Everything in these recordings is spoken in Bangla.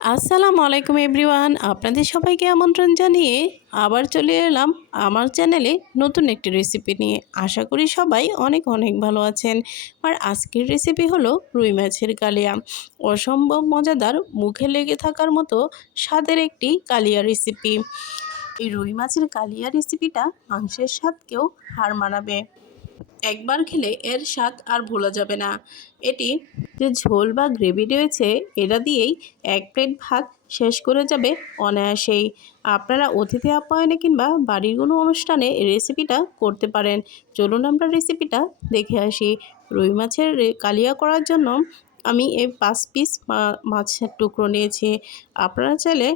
আসসালামু আলাইকুম এভরিওয়ান, আপনাদের সবাইকে আমন্ত্রণ জানিয়ে আবার চলে এলাম আমার চ্যানেলে নতুন একটি রেসিপি নিয়ে। আশা করি সবাই অনেক অনেক ভালো আছেন। আর আজকের রেসিপি হলো রুই মাছের কালিয়া। অসম্ভব মজাদার, মুখে লেগে থাকার মতো স্বাদের একটি কালিয়া রেসিপি। এই রুই মাছের কালিয়া রেসিপিটা মাংসের স্বাদকেও হার মানাবে। একবার খেলে এর স্বাদ আর ভোলা যাবে না। এটি যে ঝোল বা গ্রেভি রয়েছে, এটা দিয়েই এক প্লেট ভাত শেষ করে যাবে অনায়াসেই। আপনারা অতিথি আপ্যায়নে কিংবা বাড়ির কোনো অনুষ্ঠানে এই রেসিপিটা করতে পারেন। চলুন আমরা রেসিপিটা দেখে আসি। রুই মাছের কালিয়া করার জন্য আমি এই 5 পিস মাছের টুকরো নিয়েছি। আপনারা চাইলে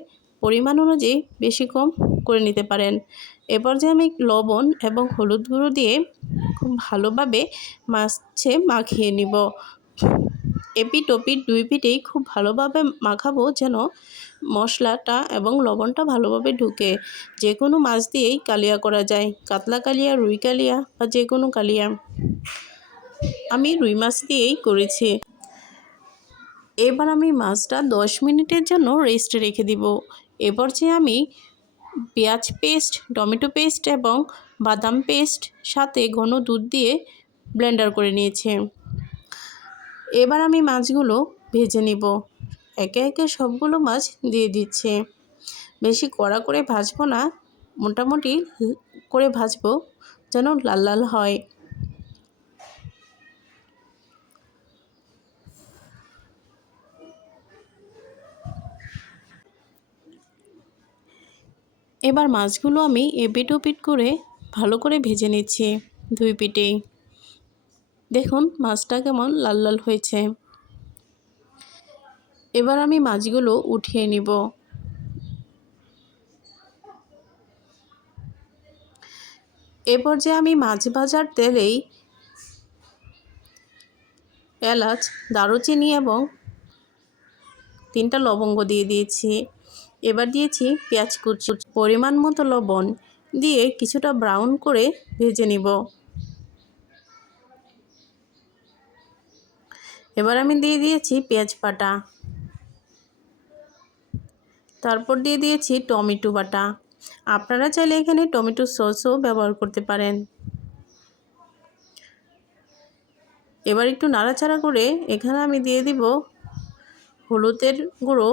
পরিমাণ অনুযায়ী বেশি কম করে নিতে পারেন। এরপর যে আমি লবণ এবং হলুদ গুঁড়ো দিয়ে খুব ভালোভাবে মাছে মাখিয়ে নিব। এপিট ওপিট দুই পিঠেই খুব ভালোভাবে মাখাবো, যেন মশলাটা এবং লবণটা ভালোভাবে ঢুকে। যে কোনো মাছ দিয়েই কালিয়া করা যায়, কাতলা কালিয়া, রুই কালিয়া বা যে কোনো কালিয়া। আমি রুই মাছ দিয়েই করেছি। এবার আমি মাছটা 10 মিনিটের জন্য রেস্টে রেখে দিব। এরপর যে আমি পেঁয়াজ পেস্ট, টমেটো পেস্ট এবং বাদাম পেস্ট সাথে ঘন দুধ দিয়ে ব্লেন্ডার করে নিয়েছি। এবার আমি মাছগুলো ভেজে নিব। একে একে সবগুলো মাছ দিয়ে দিচ্ছি। বেশি কড়া করে ভাজবো না, মোটামুটি করে ভাজবো, যেন লাল লাল হয়। এবার মাছগুলো আমি এপিট ওপিট করে ভালো করে ভেজে নিচ্ছি দুই পিঠেই। দেখুন মাছটা কেমন লাল লাল হয়েছে। এবার আমি মাছগুলো উঠিয়ে নিব। এরপর যে আমি মাছ ভাজার তেলেই এলাচ, দারুচিনি এবং 3টা লবঙ্গ দিয়ে দিয়েছি। এবার দিয়েছি পেঁয়াজ কুচি, পরিমাণ মতো লবণ দিয়ে কিছুটা ব্রাউন করে ভেজে নিব। এবার আমি দিয়ে দিয়েছি পেঁয়াজ বাটা, তারপর দিয়ে দিয়েছি টমেটো বাটা। আপনারা চাইলে এখানে টমেটো সসও ব্যবহার করতে পারেন। এবার একটু নাড়াচাড়া করে এখানে আমি দিয়ে দিব হলুদের গুঁড়ো,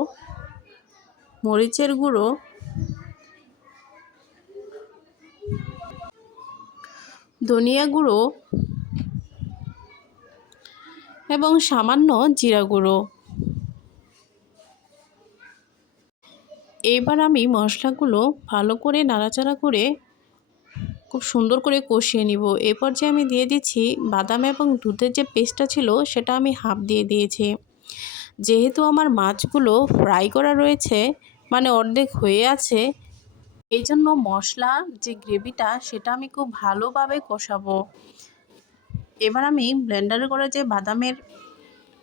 মরিচের গুঁড়ো, ধনিয়া গুঁড়ো এবং সামান্য জিরা গুঁড়ো। এবার আমি মশলাগুলো ভালো করে নাড়াচাড়া করে খুব সুন্দর করে কষিয়ে নিব। এরপর যে আমি দিয়ে দিচ্ছি বাদাম এবং দুধের যে পেস্টটা ছিল, সেটা আমি হাফ দিয়ে দিয়েছি। যেহেতু আমার মাছগুলো ফ্রাই করা রয়েছে, মানে অর্ধেক হয়ে আছে, এই জন্য মশলা যে গ্রেভিটা সেটা আমি খুব ভালোভাবে কষাবো। এবার আমি ব্লেন্ডারে করে যে বাদামের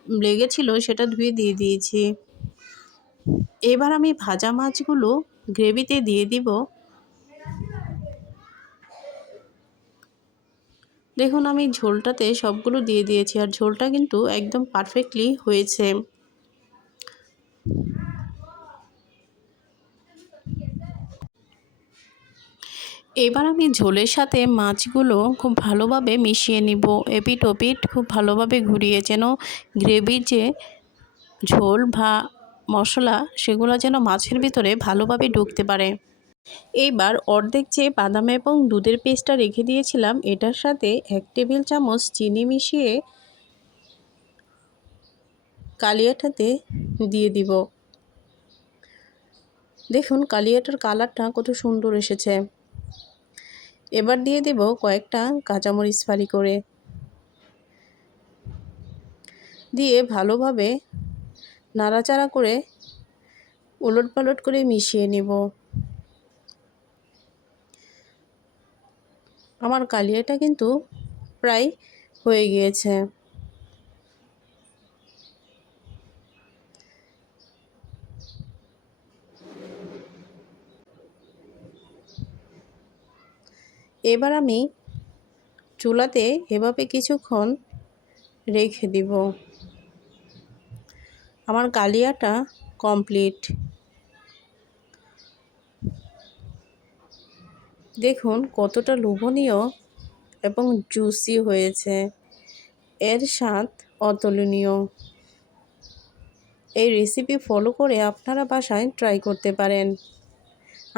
লেগেছিল সেটা ধুয়ে দিয়ে দিয়েছি। এবার আমি ভাজা মাছগুলো গ্রেভিতে দিয়ে দিব। দেখুন আমি ঝোলটাতে সবগুলো দিয়ে দিয়েছি, আর ঝোলটা কিন্তু একদম পারফেক্টলি হয়েছে। এবার আমি ঝোলের সাথে মাছগুলো খুব ভালোভাবে মিশিয়ে নিব। এপিট ওপিট খুব ভালোভাবে ঘুরিয়ে, যেন গ্রেভির যে ঝোল বা মশলা সেগুলো যেন মাছের ভিতরে ভালোভাবে ঢুকতে পারে। এইবার অর্ধেক যে বাদাম এবং দুধের পেস্টটা রেখে দিয়েছিলাম, এটার সাথে 1 টেবিল চামচ চিনি মিশিয়ে কালিয়াটাতে দিয়ে দিব। দেখুন কালিয়াটার কালারটা কত সুন্দর এসেছে। এবার দিয়ে দেব কয়েকটা কাঁচামরিচ ফালি করে, দিয়ে ভালোভাবে নাড়াচাড়া করে উলটপালট করে মিশিয়ে নেব। আমার কালিয়াটা কিন্তু প্রায় হয়ে গিয়েছে। এবার আমি চুলাতে এভাবে কিছুক্ষণ রেখে দিব। আমার কালিয়াটা কমপ্লিট। দেখুন কতটা লোভনীয় এবং জুসি হয়েছে, এর স্বাদ অতুলনীয়। এই রেসিপি ফলো করে আপনারা বাসায় ট্রাই করতে পারেন।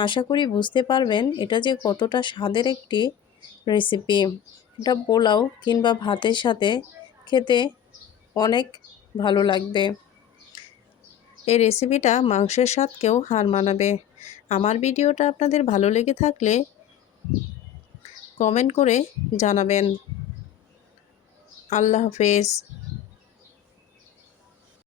আশা করি বুঝতে পারবেন এটা যে কতটা স্বাদের একটি রেসিপি। এটা পোলাও কিংবা ভাতের সাথে খেতে অনেক ভালো লাগবে। এই রেসিপিটা মাংসের স্বাদকেও হার মানাবে। আমার ভিডিওটা আপনাদের ভালো লেগে থাকলে কমেন্ট করে জানাবেন। আল্লাহ হাফেজ।